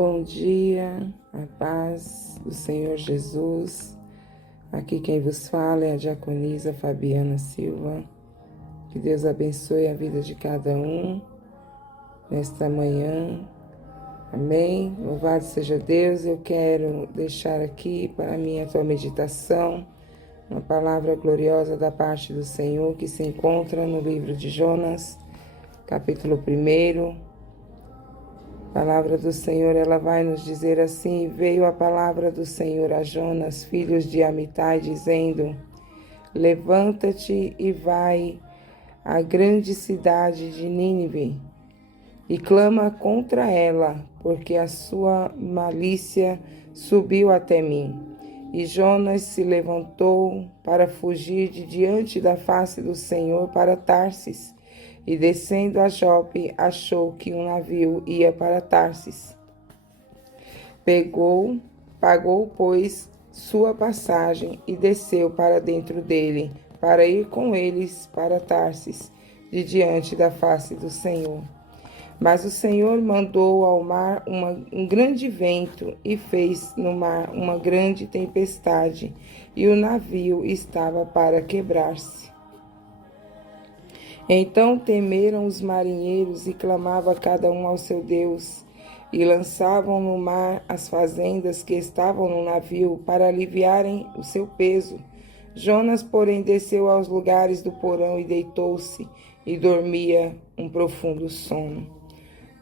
Bom dia, a paz do Senhor Jesus. Aqui quem vos fala é a diaconisa Fabiana Silva. Que Deus abençoe a vida de cada um nesta manhã. Amém. Louvado seja Deus. Eu quero deixar aqui para mim a tua meditação uma palavra gloriosa da parte do Senhor que se encontra no livro de Jonas, capítulo 1. A palavra do Senhor, ela vai nos dizer assim: veio a palavra do Senhor a Jonas, filho de Amitai, dizendo: levanta-te e vai à grande cidade de Nínive e clama contra ela, porque a sua malícia subiu até mim. E Jonas se levantou para fugir de diante da face do Senhor para Tarsis. E descendo a Jope, achou que um navio ia para Tarsis. Pagou, pois, sua passagem e desceu para dentro dele, para ir com eles para Tarsis, de diante da face do Senhor. Mas o Senhor mandou ao mar um grande vento e fez no mar uma grande tempestade, e o navio estava para quebrar-se. Então temeram os marinheiros e clamava cada um ao seu Deus, e lançavam no mar as fazendas que estavam no navio para aliviarem o seu peso. Jonas, porém, desceu aos lugares do porão e deitou-se, e dormia um profundo sono.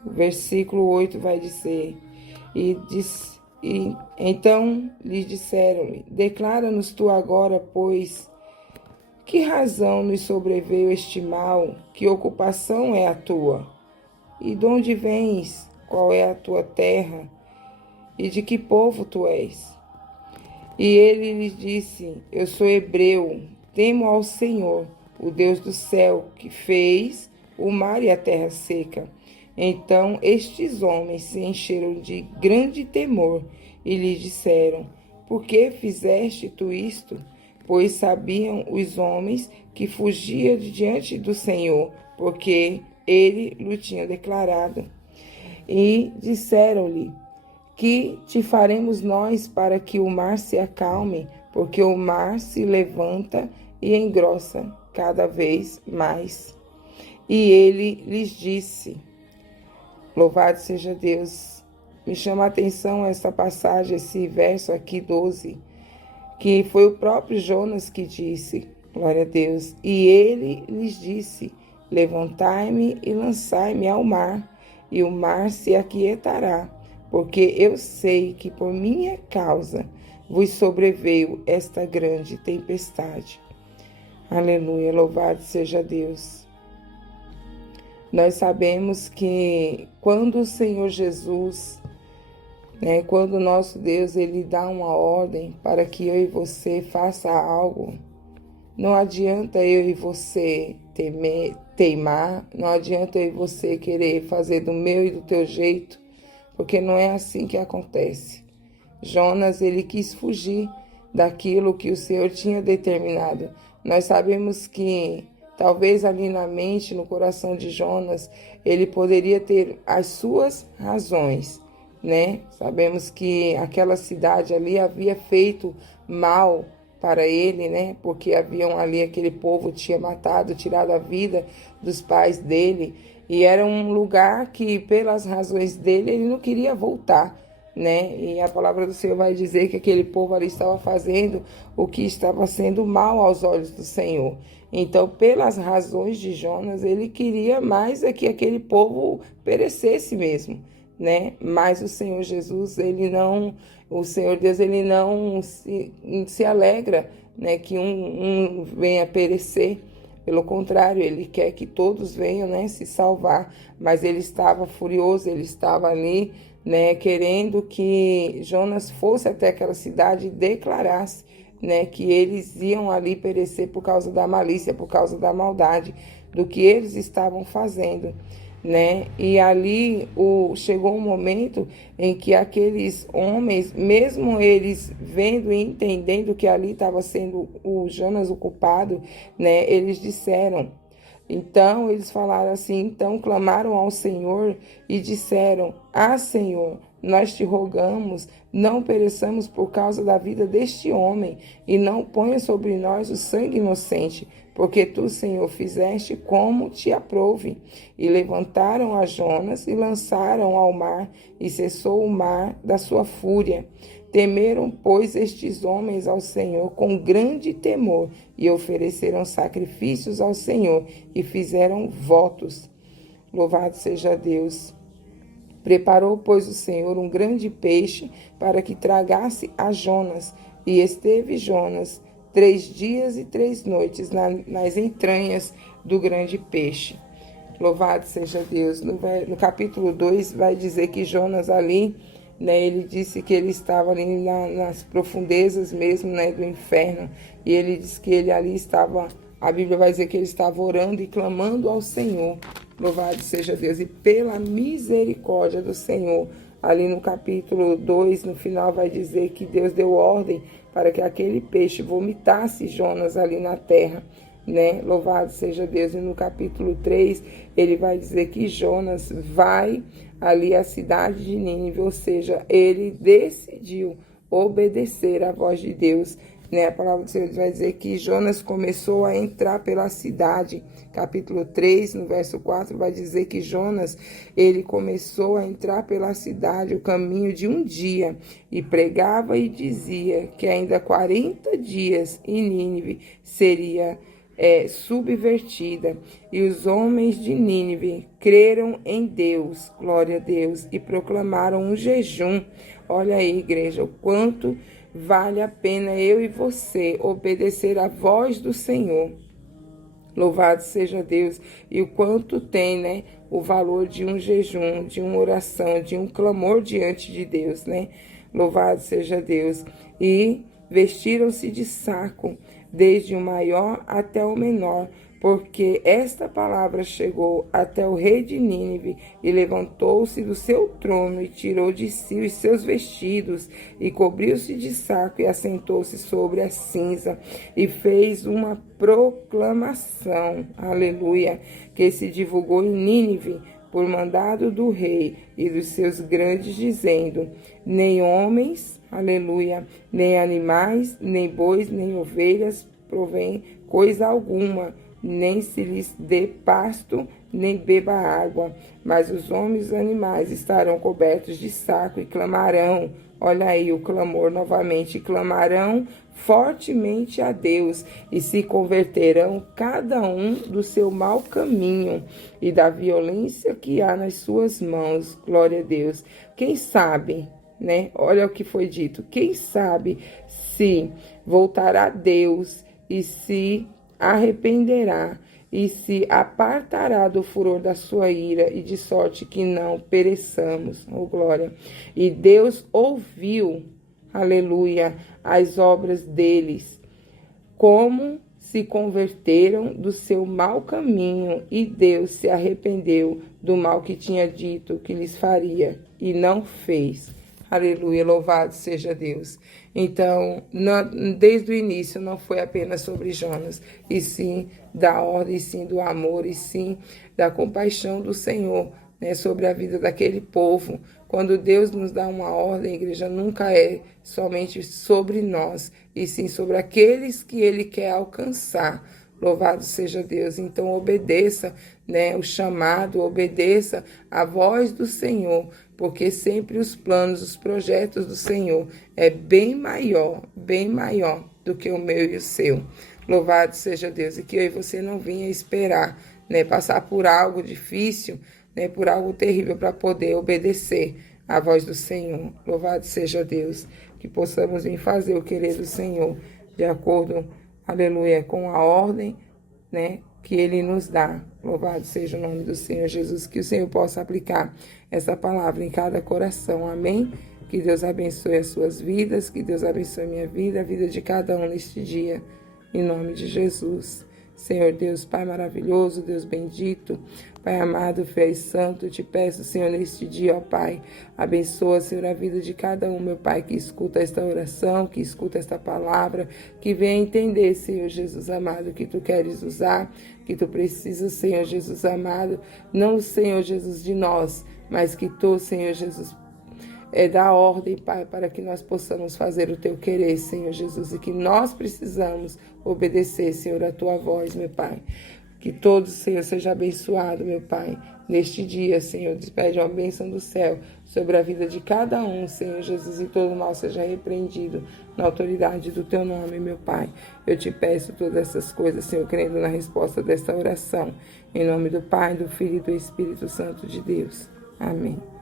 O versículo 8 vai dizer: Então lhe disseram-lhe: declara-nos tu agora, pois, que razão nos sobreveio este mal? Que ocupação é a tua? E de onde vens? Qual é a tua terra? E de que povo tu és? E ele lhes disse: eu sou hebreu, temo ao Senhor, o Deus do céu, que fez o mar e a terra seca. Então estes homens se encheram de grande temor e lhe disseram: por que fizeste tu isto? Pois sabiam os homens que fugia de diante do Senhor, porque ele lhe tinha declarado. E disseram-lhe: que te faremos nós para que o mar se acalme? Porque o mar se levanta e engrossa cada vez mais. E ele lhes disse: louvado seja Deus. Me chama a atenção essa passagem, esse verso aqui, 12, que foi o próprio Jonas que disse, glória a Deus, e ele lhes disse: levantai-me e lançai-me ao mar, e o mar se aquietará, porque eu sei que por minha causa vos sobreveio esta grande tempestade. Aleluia, louvado seja Deus. Nós sabemos que quando o Senhor Jesus, quando o nosso Deus, ele dá uma ordem para que eu e você faça algo, não adianta eu e você teimar, não adianta eu e você querer fazer do meu e do teu jeito, porque não é assim que acontece. Jonas, ele quis fugir daquilo que o Senhor tinha determinado. Nós sabemos que talvez ali na mente, no coração de Jonas, ele poderia ter as suas razões, Sabemos que aquela cidade ali havia feito mal para ele, Porque haviam ali, aquele povo tinha matado, tirado a vida dos pais dele, e era um lugar que, pelas razões dele, ele não queria voltar, E a palavra do Senhor vai dizer que aquele povo ali estava fazendo o que estava sendo mal aos olhos do Senhor. Então, pelas razões de Jonas, ele queria mais que aquele povo perecesse mesmo, Mas o Senhor Jesus, o Senhor Deus, ele não se alegra, que um venha perecer. Pelo contrário, ele quer que todos venham, se salvar. Mas ele estava furioso, ele estava ali, querendo que Jonas fosse até aquela cidade e declarasse, que eles iam ali perecer por causa da malícia, por causa da maldade, do que eles estavam fazendo. E ali chegou um momento em que aqueles homens, mesmo eles vendo e entendendo que ali estava sendo o Jonas o culpado, eles disseram: Então eles falaram assim, então clamaram ao Senhor e disseram: Ah, Senhor, nós te rogamos, não pereçamos por causa da vida deste homem, e não ponha sobre nós o sangue inocente, porque tu, Senhor, fizeste como te aprouve. E levantaram a Jonas e lançaram ao mar, e cessou o mar da sua fúria. Temeram, pois, estes homens ao Senhor com grande temor, e ofereceram sacrifícios ao Senhor, e fizeram votos. Louvado seja Deus. Preparou, pois, o Senhor um grande peixe para que tragasse a Jonas, e esteve Jonas 3 dias e 3 noites nas entranhas do grande peixe. Louvado seja Deus. No capítulo 2 vai dizer que Jonas ali, né, ele disse que ele estava ali nas profundezas mesmo, né, do inferno. E ele disse que ele ali estava, a Bíblia vai dizer que ele estava orando e clamando ao Senhor. Louvado seja Deus. E pela misericórdia do Senhor, ali no capítulo 2, no final vai dizer que Deus deu ordem para que aquele peixe vomitasse Jonas ali na terra, né? Louvado seja Deus. E no capítulo 3, ele vai dizer que Jonas vai ali à cidade de Nínive, ou seja, ele decidiu obedecer à voz de Deus, né? A palavra do Senhor vai dizer que Jonas começou a entrar pela cidade. Capítulo 3, no verso 4, vai dizer que Jonas, ele começou a entrar pela cidade o caminho de um dia, e pregava e dizia que ainda 40 dias e Nínive seria subvertida. E os homens de Nínive creram em Deus, glória a Deus, e proclamaram um jejum. Olha aí, igreja, o quanto vale a pena eu e você obedecer à voz do Senhor. Louvado seja Deus. E o quanto tem, né, o valor de um jejum, de uma oração, de um clamor diante de Deus, né? Louvado seja Deus. E vestiram-se de saco, desde o maior até o menor, porque esta palavra chegou até o rei de Nínive, e levantou-se do seu trono e tirou de si os seus vestidos e cobriu-se de saco e assentou-se sobre a cinza e fez uma proclamação, aleluia, que se divulgou em Nínive por mandado do rei e dos seus grandes, dizendo: nem homens, aleluia, nem animais, nem bois, nem ovelhas provém coisa alguma, nem se lhes dê pasto, nem beba água. Mas os homens e os animais estarão cobertos de saco e clamarão. Olha aí o clamor novamente. Clamarão fortemente a Deus e se converterão cada um do seu mau caminho e da violência que há nas suas mãos. Glória a Deus. Quem sabe, né? Olha o que foi dito. Quem sabe se voltará a Deus e se arrependerá e se apartará do furor da sua ira, e de sorte que não pereçamos. Oh, glória. E Deus ouviu, aleluia, as obras deles, como se converteram do seu mau caminho, e Deus se arrependeu do mal que tinha dito que lhes faria, e não fez. Aleluia, louvado seja Deus. Então, desde o início não foi apenas sobre Jonas, e sim da ordem, e sim do amor, e sim da compaixão do Senhor, né, sobre a vida daquele povo. Quando Deus nos dá uma ordem, a igreja nunca é somente sobre nós, e sim sobre aqueles que Ele quer alcançar. Louvado seja Deus. Então obedeça, né, o chamado, obedeça a voz do Senhor, porque sempre os planos, os projetos do Senhor é bem maior do que o meu e o seu. Louvado seja Deus. E que eu e você não venha esperar, né, passar por algo difícil, né, por algo terrível para poder obedecer à voz do Senhor. Louvado seja Deus. Que possamos vir fazer o querer do Senhor de acordo, aleluia, com a ordem, né, que Ele nos dá. Louvado seja o nome do Senhor Jesus. Que o Senhor possa aplicar essa palavra em cada coração. Amém? Que Deus abençoe as suas vidas. Que Deus abençoe a minha vida, a vida de cada um neste dia. Em nome de Jesus. Senhor Deus, Pai maravilhoso, Deus bendito, Pai amado, fiel e santo, eu te peço, Senhor, neste dia, ó Pai, abençoa, Senhor, a vida de cada um, meu Pai, que escuta esta oração, que escuta esta palavra, que venha entender, Senhor Jesus amado, que Tu queres usar, que Tu precisas, Senhor Jesus amado, não, Senhor Jesus, de nós, mas que Tu, Senhor Jesus, dá ordem, Pai, para que nós possamos fazer o Teu querer, Senhor Jesus, e que nós precisamos obedecer, Senhor, a Tua voz, meu Pai. Que todos, Senhor, seja abençoado, meu Pai, neste dia, Senhor. Despede uma bênção do céu sobre a vida de cada um, Senhor Jesus, e todo mal seja repreendido na autoridade do Teu nome, meu Pai. Eu te peço todas essas coisas, Senhor, crendo na resposta desta oração. Em nome do Pai, do Filho e do Espírito Santo de Deus. Amém.